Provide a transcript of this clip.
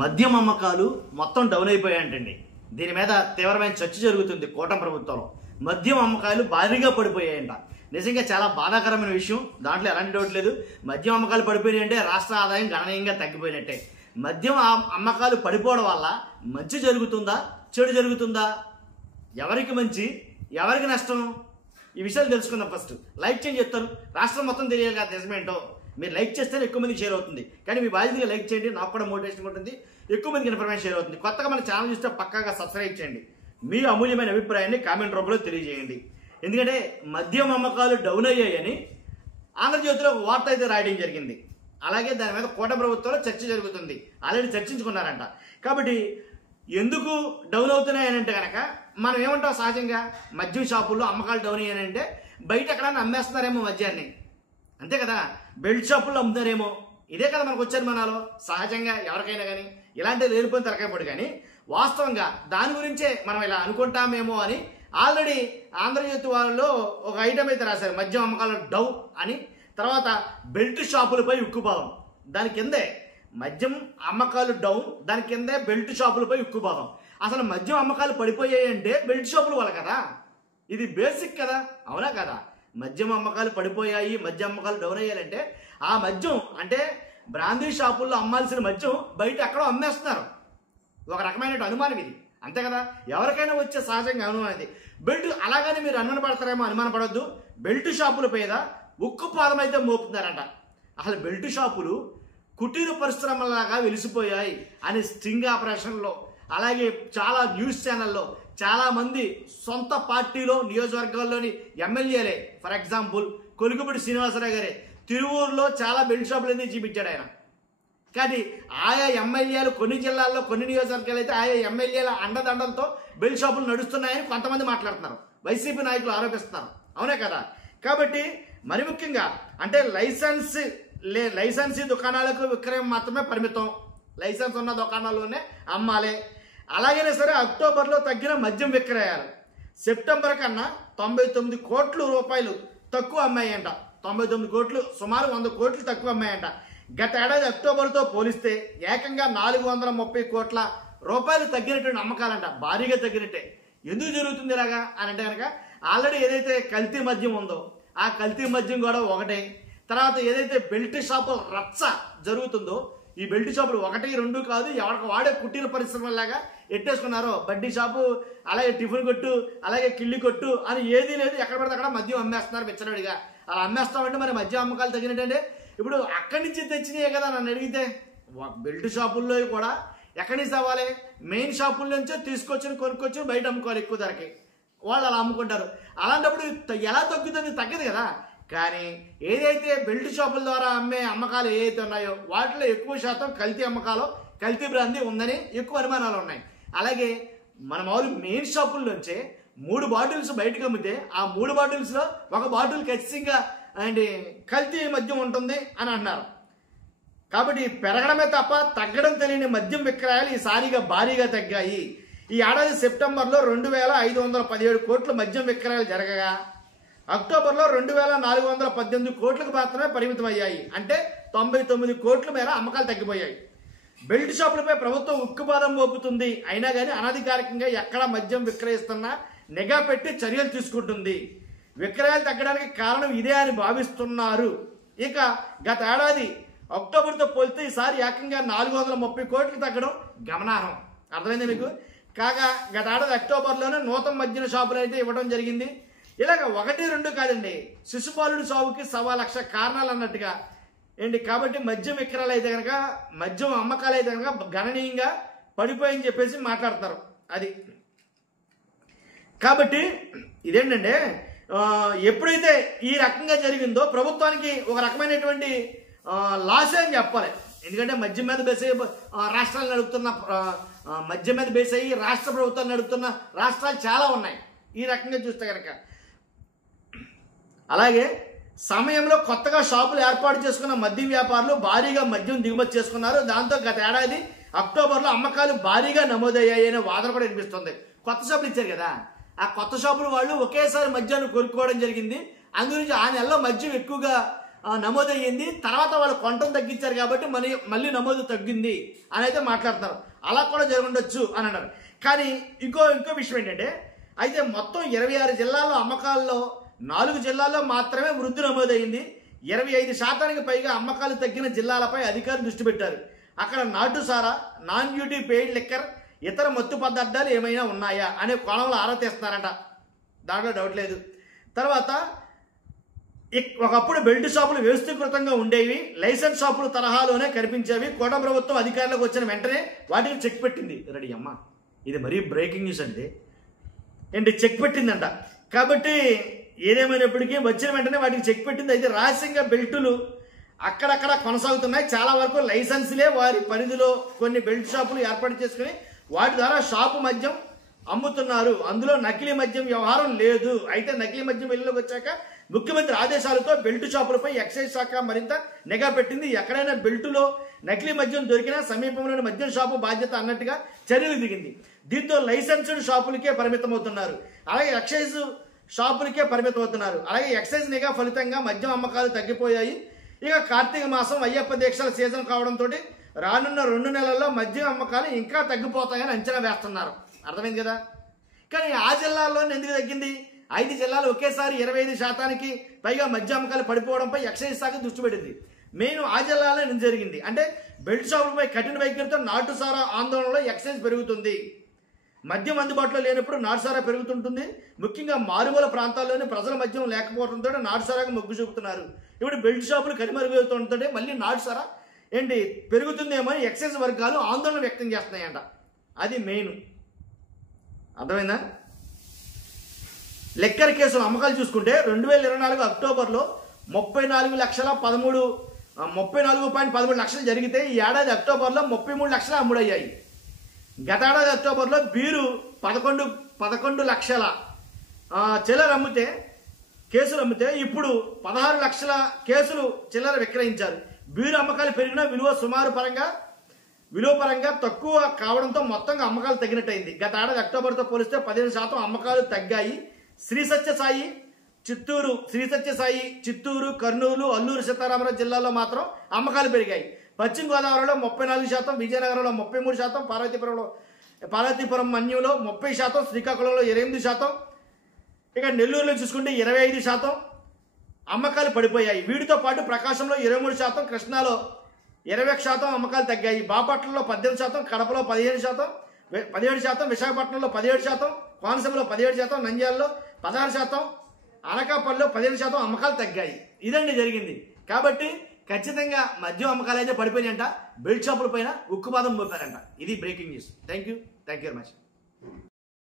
మద్యం అమ్మకాలు మొత్తం డౌన్ అయిపోయాయంటండి. దీని మీద తీవ్రమైన చర్చ జరుగుతుంది కూటమి ప్రభుత్వంలో. మద్యం అమ్మకాలు భారీగా పడిపోయాయంట. నిజంగా చాలా బాధాకరమైన విషయం, దాంట్లో ఎలాంటి డౌట్ లేదు. మద్యం అమ్మకాలు పడిపోయినాయంటే రాష్ట్ర ఆదాయం గణనీయంగా తగ్గిపోయినట్టే. మద్యం అమ్మకాలు పడిపోవడం వల్ల మంచి జరుగుతుందా, చెడు జరుగుతుందా, ఎవరికి మంచి ఎవరికి నష్టం, ఈ విషయాలు తెలుసుకుందాం. ఫస్ట్ లైక్ చేయండి చెప్తాను, రాష్ట్రం మొత్తం తెలియాలి కదా నిజమేంటో. మీరు లైక్ చేస్తేనే ఎక్కువ మందికి షేర్ అవుతుంది. కానీ మీ బాధ్యతగా లైక్ చేయండి, నాకు కూడా మోటివేషన్ ఉంటుంది, ఎక్కువ మందికి ఇన్ఫర్మేషన్ షేర్ అవుతుంది. కొత్తగా మన ఛానల్ చూస్తే పక్కాగా సబ్స్క్రైబ్ చేయండి. మీ అమూల్యమైన అభిప్రాయాన్ని కామెంట్ రూపంలో తెలియజేయండి. ఎందుకంటే మద్యం అమ్మకాలు డౌన్ అయ్యాయని ఆంధ్రజ్యోతిలో ఒక వార్త అయితే రాయడం జరిగింది. అలాగే దాని మీద కూటమి ప్రభుత్వంలో చర్చ జరుగుతుంది, ఆల్రెడీ చర్చించుకున్నారంట. కాబట్టి ఎందుకు డౌన్ అవుతున్నాయని అంటే కనుక మనం ఏమంటాం, సహజంగా మద్యం షాపుల్లో అమ్మకాలు డౌన్ అయ్యానంటే బయట ఎక్కడన్నా అమ్మేస్తున్నారేమో మద్యాన్ని, అంతే కదా, బెల్ట్ షాపుల్లో అమ్ముతారేమో, ఇదే కదా మనకు వచ్చారు మనాలో. సహజంగా ఎవరికైనా కానీ ఇలాంటి లేనిపోయిన తరకాయపడు, కానీ వాస్తవంగా దాని గురించే మనం ఇలా అనుకుంటామేమో అని ఆల్రెడీ ఆంధ్రజ్యోతి వాళ్ళలో ఒక ఐటమ్ అయితే రాశారు, మద్యం అమ్మకాలు డౌన్ అని. తర్వాత బెల్ట్ షాపులపై ఉక్కుపాదం, దాని కిందే మద్యం అమ్మకాలు డౌన్, దాని కిందే బెల్ట్ షాపులపై ఉక్కుపాదం. అసలు మద్యం అమ్మకాలు పడిపోయాయి అంటే బెల్ట్ షాపుల వల్ల కదా, ఇది బేసిక్ కదా, అవునా కదా. మద్యం అమ్మకాలు పడిపోయాయి, మద్యం అమ్మకాలు డౌన్ అయ్యాలంటే ఆ మద్యం అంటే బ్రాందీ షాపుల్లో అమ్మాల్సిన మద్యం బయట ఎక్కడో అమ్మేస్తున్నారు, ఒక రకమైన అనుమానం ఇది, అంతే కదా. ఎవరికైనా వచ్చే సహజంగా అనుమానం ఇది. బెల్ట్ అలాగని మీరు అనుమానపడతారేమో, అనుమానపడద్దు. బెల్ట్ షాపుల మీద ఉక్కు పాదం అయితే మోపుతున్నారంట. అసలు బెల్ట్ షాపులు కుటీర పరిశ్రమలాగా వెలిసిపోయాయి అని స్టింగ్ ఆపరేషన్లో, అలాగే చాలా న్యూస్ ఛానల్లో చాలా మంది సొంత పార్టీలో నియోజకవర్గాల్లోని ఎమ్మెల్యేలే, ఫర్ ఎగ్జాంపుల్ కొలుకుపూడి శ్రీనివాసరావు గారే తిరువూరులో చాలా బెల్ట్ షాపులన్నీ చూపించాడు ఆయన. కానీ ఆయా ఎమ్మెల్యేలు కొన్ని జిల్లాల్లో కొన్ని నియోజకవర్గాలు అయితే ఆయా ఎమ్మెల్యేల అండదండలతో బెల్ట్ షాపులు నడుస్తున్నాయని కొంతమంది మాట్లాడుతున్నారు, వైసీపీ నాయకులు ఆరోపిస్తున్నారు, అవునే కదా. కాబట్టి మరి ముఖ్యంగా అంటే లైసెన్సీ దుకాణాలకు విక్రయం మాత్రమే పరిమితం, లైసెన్స్ ఉన్న దుకాణాల్లోనే అమ్మాలి. అలాగైనా సరే అక్టోబర్లో తగ్గిన మద్యం విక్రయాలు సెప్టెంబర్ కన్నా 99 కోట్ల రూపాయలు తక్కువ అమ్మాయంట. 99 కోట్లు, సుమారు 100 కోట్లు తక్కువ అమ్మాయంట. గత ఏడాది అక్టోబర్తో పోలిస్తే ఏకంగా 430 కోట్ల రూపాయలు తగ్గినటువంటి అమ్మకాలంట, భారీగా తగ్గినట్టే. ఎందుకు జరుగుతుంది ఇలాగా అని అంటే కనుక ఆల్రెడీ ఏదైతే కల్తీ మద్యం ఉందో ఆ కల్తీ మద్యం కూడా ఒకటే. తర్వాత ఏదైతే బెల్ట్ షాపుల రచ్చ జరుగుతుందో, ఈ బెల్ట్ షాపులు 1, 2 కాదు, ఎవరికి వాడే కుటీర పరిశ్రమలాగా ఎట్టేసుకున్నారో, బడ్డీ షాపు, అలాగే టిఫిన్ కొట్టు, అలాగే కిళ్ళి కొట్టు అని ఏదీ లేదు, ఎక్కడ పడితే అక్కడ మద్యం అమ్మేస్తున్నారు విచ్చలవిడిగా. అలా అమ్మేస్తామంటే మరి మద్యం అమ్మకాలు తగ్గినట్టంటే ఇప్పుడు అక్కడి నుంచి తెచ్చినాయే కదా. నన్ను అడిగితే బెల్ట్ షాపుల్లో కూడా ఎక్కడి నుంచి అవ్వాలి, మెయిన్ షాపుల నుంచే తీసుకొచ్చి కొనుక్కొచ్చి బయట అమ్ముకోవాలి ఎక్కువ ధరకి, వాళ్ళు అలా అమ్ముకుంటారు. అలాంటప్పుడు ఎలా తగ్గుతుంది, తగ్గదు కదా. కానీ ఏదైతే బెల్ట్ షాపుల ద్వారా అమ్మే అమ్మకాలు ఏవైతే ఉన్నాయో వాటిలో ఎక్కువ శాతం కల్తీ అమ్మకాలు, కల్తీ బ్రాందీ ఉందని ఎక్కువ అనుమానాలు ఉన్నాయి. అలాగే మన మామూలు మెయిన్ షాపుల నుంచే 3 బాటిల్స్ బయటకు అమ్మితే ఆ 3 బాటిల్స్లో 1 బాటిల్ ఖచ్చితంగా అండ్ కల్తీ మద్యం ఉంటుంది అని అన్నారు. కాబట్టి పెరగడమే తప్ప తగ్గడం తెలియని మద్యం విక్రయాలు ఈసారిగా భారీగా తగ్గాయి. ఈ ఏడాది సెప్టెంబర్లో 2517 కోట్ల మద్యం విక్రయాలు జరగగా అక్టోబర్లో 2418 కోట్లకు మాత్రమే పరిమితం అయ్యాయి. అంటే 99 కోట్ల మేర అమ్మకాలు తగ్గిపోయాయి. బెల్ట్ షాపులపై ప్రభుత్వం ఉక్కుపాదం మోపుతుంది, అయినా కానీ అనధికారికంగా ఎక్కడ మద్యం విక్రయిస్తున్నా నిఘా పెట్టి చర్యలు తీసుకుంటుంది. విక్రయాలు తగ్గడానికి కారణం ఇదే అని భావిస్తున్నారు. ఇక గత ఏడాది అక్టోబర్తో పోలిస్తే ఈసారి ఏకంగా 430 కోట్లు తగ్గడం గమనార్హం. అర్థమైంది మీకు. కాగా గత ఏడాది అక్టోబర్లోనే నూతన మద్యం షాపులు అయితే ఇవ్వడం జరిగింది. ఇలాగ 1, 2 కాదండి, శిశుపాలుడి సావుకి 1,00,000 కారణాలు అన్నట్టుగా ఏంటి. కాబట్టి మద్యం విక్రయాలు అయితే కనుక, మద్యం అమ్మకాలు అయితే కనుక గణనీయంగా పడిపోయని చెప్పేసి మాట్లాడుతున్నారు. అది కాబట్టి ఇదేంటంటే ఎప్పుడైతే ఈ రకంగా జరిగిందో ప్రభుత్వానికి ఒక రకమైనటువంటి లాసే అని చెప్పాలి. ఎందుకంటే మద్యం మీద బేస్ అయ్యి రాష్ట్రాలు నడుపుతున్న, మద్యం మీద బేస్ అయ్యి రాష్ట్ర ప్రభుత్వాలు నడుపుతున్న రాష్ట్రాలు చాలా ఉన్నాయి ఈ రకంగా చూస్తే కనుక. అలాగే సమయంలో కొత్తగా షాపులు ఏర్పాటు చేసుకున్న మద్యం వ్యాపారులు భారీగా మద్యం దిగుమతి చేసుకున్నారు. దాంతో గత ఏడాది అక్టోబర్లో అమ్మకాలు భారీగా నమోదయ్యాయి అనే వాదన కూడా వినిపిస్తుంది. కొత్త షాపులు ఇచ్చారు కదా, ఆ కొత్త షాపులు వాళ్ళు ఒకేసారి మద్యాన్ని కొనుక్కోవడం జరిగింది. అందుగురించి ఆ నెలలో మద్యం ఎక్కువగా నమోదయ్యింది, తర్వాత వాళ్ళు కొనటం తగ్గించారు కాబట్టి మళ్ళీ నమోదు తగ్గింది అని అయితే మాట్లాడుతున్నారు. అలా కూడా జరుగుండొచ్చు అని అన్నారు. కానీ ఇంకో విషయం ఏంటంటే, అయితే మొత్తం 26 జిల్లాల్లో అమ్మకాల్లో 4 జిల్లాల్లో మాత్రమే వృద్ధి నమోదైంది. 25% పైగా అమ్మకాలు తగ్గిన జిల్లాలపై అధికారులు దృష్టి పెట్టారు. అక్కడ నాటుసారా, నాన్ డ్యూటీ పెయిడ్ లిక్కర్, ఇతర మత్తు పదార్థాలు ఏమైనా ఉన్నాయా అనే కోణంలో ఆరా తీస్తున్నారంట. దాంట్లో డౌట్ లేదు. తర్వాత ఒకప్పుడు బెల్ట్ షాపులు వ్యవస్థీకృతంగా ఉండేవి, లైసెన్స్ షాపులు తరహాలోనే కనిపించేవి. కూటమి ప్రభుత్వం అధికారులకు వచ్చిన వెంటనే వాటిని చెక్ పెట్టింది. రెడీ అమ్మ, ఇది మరీ బ్రేకింగ్ న్యూస్ అండి. ఏంటి చెక్ పెట్టిందంట. కాబట్టి ఏదేమైనప్పటికీ వచ్చిన వెంటనే వాటికి చెక్ పెట్టింది. అయితే రహస్యంగా బెల్టులు అక్కడక్కడ కొనసాగుతున్నాయి. చాలా వరకు లైసెన్సులే వారి పరిధిలో కొన్ని బెల్ట్ షాపులు ఏర్పాటు చేసుకుని వాటి ద్వారా షాపు మద్యం అమ్ముతున్నారు. అందులో నకిలీ మద్యం వ్యవహారం లేదు. అయితే నకిలీ మద్యం వెలుగులోకి వచ్చాక ముఖ్యమంత్రి ఆదేశాలతో బెల్ట్ షాపులపై ఎక్సైజ్ శాఖ మరింత నిఘా పెట్టింది. ఎక్కడైనా బెల్టులో నకిలీ మద్యం దొరికినా సమీపంలోని మద్యం షాపు బాధ్యత అన్నట్టుగా చర్యలు దిగింది. దీంతో లైసెన్స్డ్ షాపులకే పరిమితమవుతున్నారు. అలాగే ఎక్సైజ్ షాపులకే పరిమితమవుతున్నారు. అలాగే ఎక్సైజ్ నిఘా ఫలితంగా మద్యం అమ్మకాలు తగ్గిపోయాయి. ఇక కార్తీక మాసం అయ్యప్ప దీక్షల సీజన్ కావడంతో రానున్న 2 నెలల్లో మద్యం అమ్మకాలు ఇంకా తగ్గిపోతాయని అంచనా వేస్తున్నారు. అర్థమైంది కదా. కానీ ఆ జిల్లాల్లో ఎందుకు తగ్గింది? 5 జిల్లాలు ఒకేసారి 25% పైగా మద్య అమ్మకాలు పడిపోవడంపై ఎక్సైజ్ శాఖ దృష్టి పెట్టింది. మెయిన్ ఆ జిల్లాలో ఎందుకు జరిగింది అంటే, బెల్ట్ షాపులపై కఠిన వైఖరితో నాటుసారా ఆందోళనలో ఎక్సైజ్ పెరుగుతుంది. మద్యం అందుబాటులో లేనప్పుడు నాటుసారా పెరుగుతుంటుంది. ముఖ్యంగా మారుమూల ప్రాంతాల్లోని ప్రజల మద్యం లేకపోవడంతో నాటుసారాకు మొగ్గు చూపుతున్నారు. ఇప్పుడు బెల్ట్ షాపులు కనుమరుగవుతుంటే మళ్ళీ నాటుసారా ఏంటి పెరుగుతుందేమో అని ఎక్సైజ్ వర్గాలు ఆందోళన వ్యక్తం చేస్తున్నాయంట. అది మెయిన్. అర్థమైందా? లెక్కర్ కేసులు అమ్మకాలు చూసుకుంటే 2024 అక్టోబర్లో 34.13 లక్షలు జరిగితే ఈ ఏడాది అక్టోబర్లో 33 లక్షలు అమ్ముడయ్యాయి. గతేడాది అక్టోబర్లో బీరు 11 లక్షల చిల్లర కేసులు అమ్మితే ఇప్పుడు 16 లక్షల కేసులు చిల్లర విక్రయించారు. బీరు అమ్మకాలు పెరిగిన విలువ పరంగా తక్కువ కావడంతో మొత్తంగా అమ్మకాలు తగ్గినట్టయింది. గత ఏడాది అక్టోబర్తో పోలిస్తే 15% అమ్మకాలు తగ్గాయి. శ్రీ సత్యసాయి, చిత్తూరు, కర్నూలు, అల్లూరు సీతారామరాజు జిల్లాలో మాత్రం అమ్మకాలు పెరిగాయి. పశ్చిమ గోదావరిలో 34%, విజయనగరంలో 33%, పార్వతీపురం మన్యంలో 30%, శ్రీకాకుళంలో 28%, ఇక నెల్లూరులో చూసుకుంటే 25% అమ్మకాలు పడిపోయాయి. వీటితో పాటు ప్రకాశంలో 23%, కృష్ణాలో 21% అమ్మకాలు తగ్గాయి. బాపట్లలో 18%, కడపలో 17%, విశాఖపట్నంలో 17%, కోనసీమలో 17%, నంద్యాలలో 16%, అనకాపల్లిలో 15% అమ్మకాలు తగ్గాయి. ఇదండి జరిగింది. కాబట్టి ఖచ్చితంగా మద్యం అమ్మకాలు అయితే పడిపోయినాయంట. బెల్ట్ షాపుల పైన ఉక్కుపాదం మోపారంట. ఇది breaking news. Thank you very much.